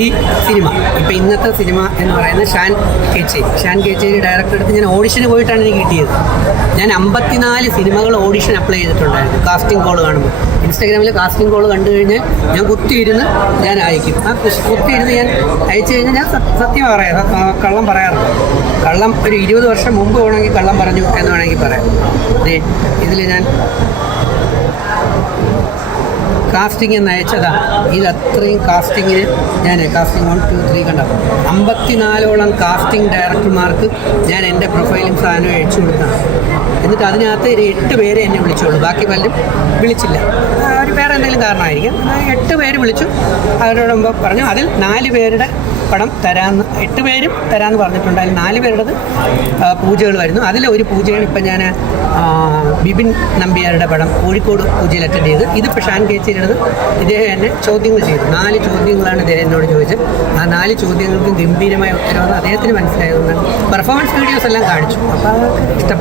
ഈ സിനിമ ഇപ്പോൾ ഇന്നത്തെ സിനിമ എന്ന് പറയുന്നത് ഷാൻ കേച്ചേരി ഡയറക്ടർ അടുത്ത് ഞാൻ ഓഡിഷന് പോയിട്ടാണ് എനിക്ക് കിട്ടിയത്. ഞാൻ 54 സിനിമകൾ ഓഡിഷൻ അപ്ലൈ ചെയ്തിട്ടുണ്ടായിരുന്നു. കാസ്റ്റിംഗ് കോൾ കാണുമ്പോൾ ഇൻസ്റ്റാഗ്രാമിൽ കാസ്റ്റിംഗ് കോൾ കണ്ടു കഴിഞ്ഞാൽ ഞാൻ കുത്തിയിരുന്ന് ഞാൻ അയക്കും. ആ കുത്തിയിരുന്ന് ഞാൻ അയച്ചു കഴിഞ്ഞാൽ ഞാൻ സത്യം പറയാം, കള്ളം പറയാറുണ്ട്. കള്ളം ഒരു 20 വർഷം മുമ്പ് വേണമെങ്കിൽ കള്ളം പറഞ്ഞു എന്ന് വേണമെങ്കിൽ പറയാം. ഇതിൽ ഞാൻ കാസ്റ്റിംഗ് എന്ന് അയച്ചതാ. ഇത് അത്രയും കാസ്റ്റിങ്ങിന് ഞാൻ കാസ്റ്റിംഗ് 1, 2, 3 കണ്ട 54ഓളം കാസ്റ്റിംഗ് ഡയറക്ടർമാർക്ക് ഞാൻ എൻ്റെ പ്രൊഫൈലും സാധനവും അയച്ചു കൊടുത്താണ്. എന്നിട്ട് അതിനകത്ത് 8 പേരെ എന്നെ വിളിച്ചോളൂ, ബാക്കി പലരും വിളിച്ചില്ല. അവർ വേറെ എന്തെങ്കിലും കാരണമായിരിക്കും. 8 പേര് വിളിച്ചു. അവരോട് പറഞ്ഞു അതിൽ 4 പേരുടെ പടം തരാമെന്ന്, 8 പേരും തരാമെന്ന് പറഞ്ഞിട്ടുണ്ട്. അതിൽ 4 പേരുടേത് പൂജകൾ വരുന്നു. അതിലൊരു പൂജയാണ് ഇപ്പം ഞാൻ ബിപിൻ നമ്പ്യാരുടെ പടം കോഴിക്കോട് പൂജയിൽ അറ്റൻഡ് ചെയ്ത്. ഇതിപ്പോൾ ഷാൻ കേച്ചേരിയുടേത് ഇദ്ദേഹം എന്നെ ചോദ്യങ്ങൾ ചെയ്തു. 4 ചോദ്യങ്ങളാണ് ഇദ്ദേഹം എന്നോട് ചോദിച്ചത്. ആ 4 ചോദ്യങ്ങൾക്കും ഗംഭീരമായ ഉത്തരവെന്ന് അദ്ദേഹത്തിന് മനസ്സിലായതുകൊണ്ടാണ് പെർഫോമൻസ് വീഡിയോസ് എല്ലാം കാണിച്ചു. അപ്പോൾ അതൊക്കെ ഇഷ്ടപ്പെട്ടു.